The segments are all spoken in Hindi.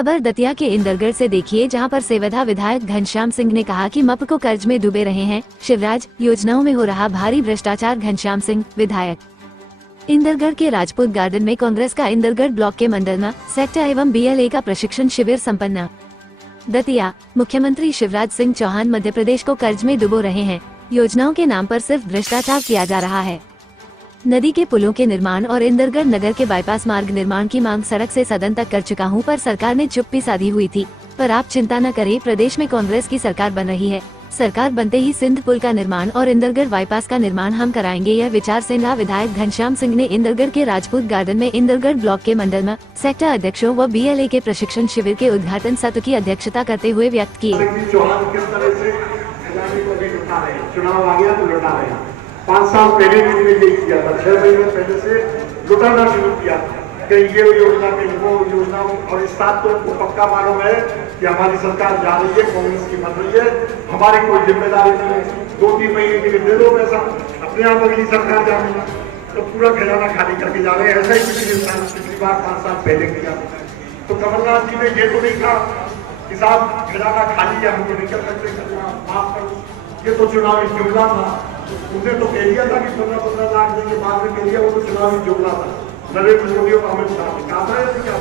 खबर दतिया के इंदरगढ़ से देखिए, जहां पर सेवधा विधायक घनश्याम सिंह ने कहा कि मप को कर्ज में डूबे रहे हैं शिवराज, योजनाओं में हो रहा भारी भ्रष्टाचार। घनश्याम सिंह विधायक। इंदरगढ़ के राजपूत गार्डन में कांग्रेस का इंदरगढ़ ब्लॉक के मंडलमा सेक्टर एवं BLA का प्रशिक्षण शिविर संपन्न। दतिया। मुख्यमंत्री शिवराज सिंह चौहान मध्य प्रदेश को कर्ज में डुबो रहे हैं। योजनाओं के नाम पर सिर्फ भ्रष्टाचार किया जा रहा है। नदी के पुलों के निर्माण और इंदरगढ़ नगर के बाईपास मार्ग निर्माण की मांग सड़क से सदन तक कर चुका हूं, पर सरकार ने चुप्पी साधी हुई थी। पर आप चिंता न करें, प्रदेश में कांग्रेस की सरकार बन रही है। सरकार बनते ही सिंध पुल का निर्माण और इंदरगढ़ बाईपास का निर्माण हम कराएंगे। यह विचार सेना विधायक घनश्याम सिंह ने इंदरगढ़ के राजपूत गार्डन में इंदरगढ़ ब्लॉक के मंडल में सेक्टर अध्यक्षों व BLA के प्रशिक्षण शिविर के उद्घाटन सत्र की अध्यक्षता करते हुए व्यक्त किए। 5 साल पहले इन्होंने यही किया था, 6 महीने पहले से लुटाना शुरू किया कि ये योजना में वो योजना, और इस बात तो उनको पक्का मालूम है कि हमारी सरकार जा रही है, कांग्रेस की बन रही है, हमारी कोई जिम्मेदारी नहीं है। 2-3 महीने के लिए दे दो पैसा, अपने आप अगली सरकार जाएगी तो पूरा खजाना खाली करके जा रहे हैं। ऐसा ही पिछली बार 5 साल पहले किया। तो कमलनाथ जी ने ये तो नहीं कहा कि साहब खजाना खाली है, हमको निकल सकते, माफ करो, ये तो चुनावी जुमला था। उसने तो कह दिया था कि 15-15 लाख देंगे, बाद में कह दिया वो तो चुनावी जुमला था। नरेंद्र मोदी और अमित शाह ने कहा था क्या?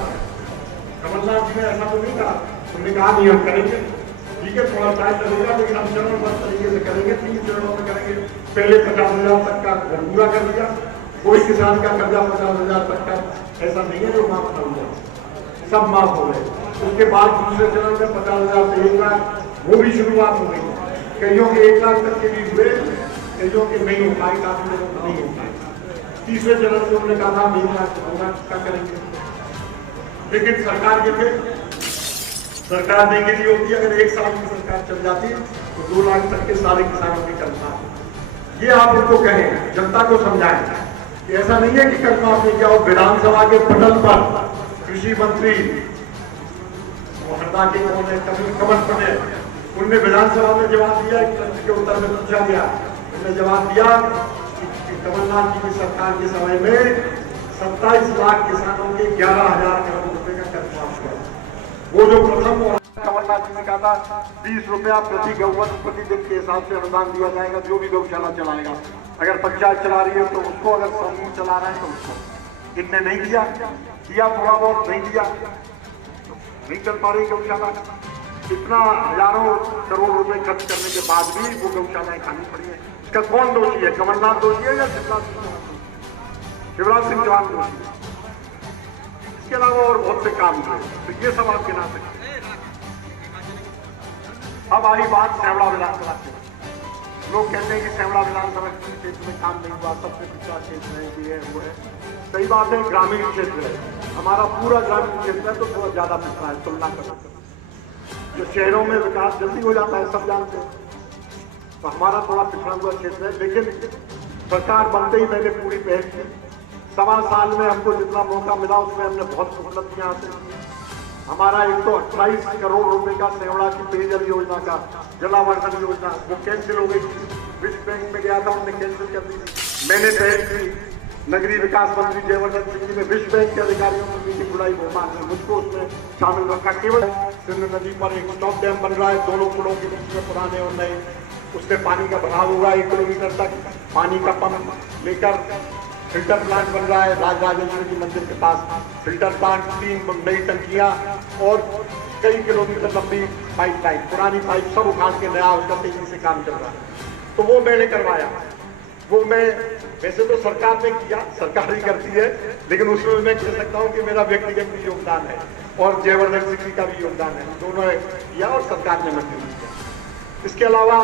कमलनाथ जी ने ऐसा तो नहीं कहा। उन्होंने कहा नहीं हम करेंगे, ठीक है थोड़ा टाइम लगेगा, लेकिन हम चरणबद्ध तरीके से करेंगे, 3 चरणों में करेंगे। पहले 50,000 तक का पूरा कर दिया, कोई किसान का कर्जा 50,000 तक का ऐसा नहीं है जो माफ कर दिया, सब माफ हो गए। उसके बाद दूसरे चरण में 50,000 से 1 लाख, वो भी शुरुआत हो गई। कईयों के 1 लाख तक के भी हुए, कईयों के नहीं हो पाए, काफी लोगों को नहीं हो पाए। तीसरे चरण में उन्होंने कहा था 2 लाख का करेंगे, लेकिन सरकार के थे, सरकार देंगे नहीं होती। अगर 1 साल की सरकार चल जाती तो 2 लाख तक के सारे किसानों की चलता। ये आप उनको कहें, जनता को समझाएं कि ऐसा नहीं है कि कर्ज माफी क्या हो। विधानसभा के पटल पर कृषि मंत्री हरदा के कमल पटेल, उनने विधानसभा में जवाब दिया, के उत्तर में पूछा गया, उन्होंने जवाब दिया कि कमलनाथ जी की सरकार के समय में 27 लाख किसानों के 11,000 करोड़ रुपए का कर्ज माफ हुआ। वो जो प्रथम कमलनाथ जी ने कहा था 20 रुपया प्रति गौवंश प्रतिदिन के हिसाब से अनुदान दिया जाएगा, जो भी गौशाला चलाएगा। अगर पंचायत चला रही है तो उसको, अगर समूह चला रहे हैं तो उसको। इनने नहीं दिया, थोड़ा बहुत नहीं दिया, नहीं चल पा रही गौशाला। इतना हजारों करोड़ रुपए खर्च करने के बाद भी वो गौशालाएं खाली पड़ी है। इसका कौन दोषी है? कमलनाथ दोषी है या शिवराज सिंह चौहान दोषी है? इसके अलावा और बहुत से काम हुए, तो ये सब आप गिना सकते हैं। अब आई बात सेवड़ा विधानसभा की। लोग कहते हैं कि सेवड़ा विधानसभा क्षेत्र में काम नहीं हुआ, सबसे पिछड़ा क्षेत्र है, ये है वो है। सही बात है, ग्रामीण क्षेत्र है, हमारा पूरा ग्रामीण क्षेत्र है, तो थोड़ा ज्यादा पिछड़ा है तुलना करना। जो शहरों में विकास जल्दी हो जाता है, सब जानते हैं, तो हमारा थोड़ा पिछड़ा हुआ क्षेत्र है। लेकिन सरकार बनते ही मैंने पूरी पहल की। 1.25 साल में हमको जितना मौका मिला उसमें हमने बहुत उपलब्धियां हासिल की। हमारा 128 करोड़ रुपए का सेवड़ा की पेयजल योजना का जलावर्धन योजना वो कैंसिल हो गई। विश्व बैंक में गया था, उन्होंने कैंसिल कर दी। मैंने पहल की, नगरीय विकास मंत्री जयवर्धन सिंह जी ने विश्व बैंक के अधिकारियों की मीटिंग बुलाई, भोपाल में मुझको उसमें शामिल रखा। केवल सिंध नदी पर एक स्टॉप डैम बन रहा है, दोनों पुलों के बीच में, पुराने और नए। उसमें पानी का बहाव होगा 1 किलोमीटर तक, पानी का पंप लेकर फिल्टर प्लांट बन रहा है राजराजेश्वर की मंदिर के पास। फिल्टर प्लांट, 3 नई टंकियां और कई किलोमीटर लंबी पाइपलाइन, पुरानी पाइप सब उखाड़ के नया उसका तेजी से काम चल रहा है। तो वो मैंने करवाया। वो मैं वैसे तो सरकार ने किया, सरकार ही करती है, लेकिन उसमें मैं कह सकता हूँ कि मेरा व्यक्तिगत भी योगदान है और जयवर्धन सिंह जी का भी योगदान है। दोनों ने किया और सरकार ने मंजूर किया। इसके अलावा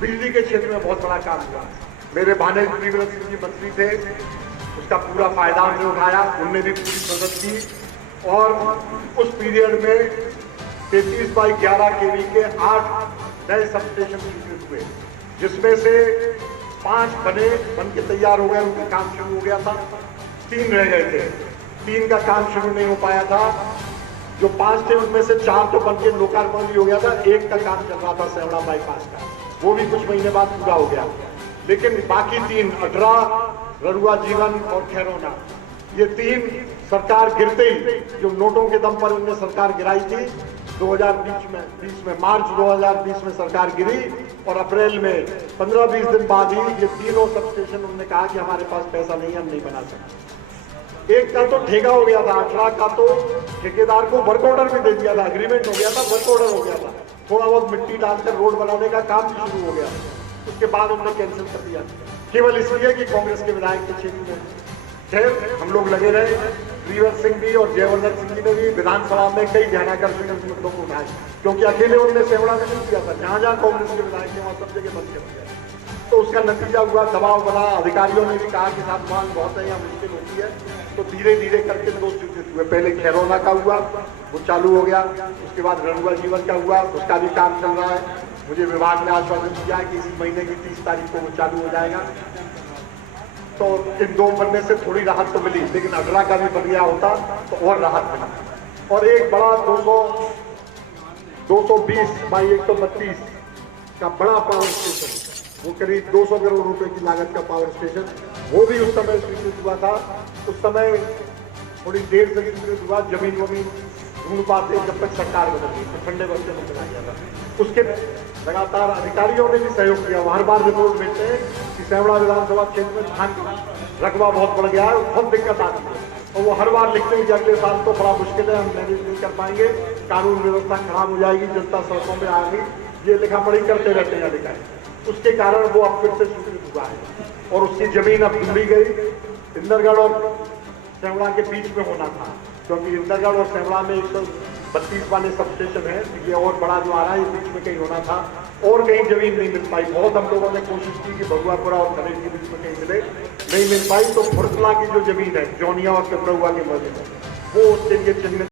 बिजली के क्षेत्र में बहुत बड़ा काम हुआ। मेरे भाने सिंह जी मंत्री थे, उसका पूरा फायदा हमने उठाया, उनने भी पूरी मदद की। और उस पीरियड में 33/11 kV के 8 नए सब स्टेशन स्वीकृत हुए, जिसमें से 5 बन के तैयार हो गए, उनका काम शुरू हो गया था। 3 रह गए थे, 3 का काम शुरू नहीं हो पाया था। जो 5 थे उनमें से 4 तो बन के लोकार्पण भी हो गया था, 1 का काम चल रहा था सेवड़ा बाईपास का, वो भी कुछ महीने बाद पूरा हो गया। लेकिन बाकी 3, 18, ररुआ जीवन और खैरोना, ये 3 सरकार गिरते ही जो नोटों के दम पर उन्होंने सरकार गिराई थी 2020 में मार्च 2020 में सरकार गिरी और अप्रैल में 15-20 दिन बाद ही ये तीनों सब स्टेशन उन्होंने कहा कि हमारे पास पैसा नहीं, हम नहीं बना सकते। एक का तो ठेका हो गया था, 18 का तो ठेकेदार को वर्क ऑर्डर भी दे दिया था, एग्रीमेंट हो गया था, वर्क ऑर्डर हो गया था, थोड़ा बहुत मिट्टी डालकर रोड बनाने का काम भी शुरू हो गया। उसके बाद उन्होंने कैंसिल कर दिया, केवल इसलिए कि कांग्रेस के विधायक के क्षेत्र में खैर हम लोग लगे रहे। वीरवर सिंह भी और जयवर्धन सिंह जी ने भी विधानसभा में कई ध्यानाकर्षण मुद्दों को उठाए, क्योंकि अकेले उन्होंने सेवड़ा में नहीं किया था, जहां जहां कांग्रेस के विधायक थे वहां सब जगह बंद कर दिया। तो उसका नतीजा हुआ, दबाव बना, अधिकारियों ने भी कहा कि साहब मांग बहुत है, यहाँ मुश्किल होती है। तो धीरे धीरे करके 2 स्थिति हुए, पहले खैरौना का हुआ, वो चालू हो गया, उसके बाद रणुआ जीवन का हुआ, उसका भी काम चल रहा है। मुझे विभाग ने आश्वासन दिया कि इसी महीने की 30 तारीख को वो चालू हो जाएगा। तो इन 2 बनने से थोड़ी राहत तो मिली, लेकिन 18 का भी बन गया होता तो और राहत मिली। और एक बड़ा 220/132 का बड़ा पावर स्टेशन, वो करीब 200 करोड़ रुपए की लागत का पावर स्टेशन, वो भी उस समय स्वीकृत हुआ था। उस समय थोड़ी देर से स्वीकृत हुआ, जमीन वमीन ढूंढ पाते जब तक सरकार बदल गई, तो ठंडे बच्चे में चला गया था। उसके लगातार अधिकारियों ने भी सहयोग किया, हर बार रिपोर्ट भेजते हैं कि सेवड़ा विधानसभा क्षेत्र में धान का रकबा बहुत बढ़ गया है, बहुत दिक्कत आती है, और वो हर बार लिखते हैं कि अगले साल तो बड़ा मुश्किल है, हम मैनेज नहीं कर पाएंगे, कानून व्यवस्था खराब हो जाएगी, जनता सड़कों में आएगी, ये लिखा पढ़ी करते रहते हैं अधिकारी। उसके कारण वो अब फिर से स्वीकृत हुआ है और उसकी जमीन अब ढूंढी गई। इंदरगढ़ और सेवड़ा के बीच में होना था, क्योंकि इंदरगढ़ और सेवड़ा में 132 वाले सब स्टेशन है, ये और बड़ा जो आ रहा है ये बीच में कहीं होना था, और कहीं जमीन नहीं मिल पाई। बहुत हम लोगों ने कोशिश की कि भगुआपुरा और खनेर के बीच में कहीं मिले, नहीं मिल पाई। तो फुरसला की जो जमीन है जौनिया और कपड़ुआ के मध्य में, वो उसके लिए चिन्हित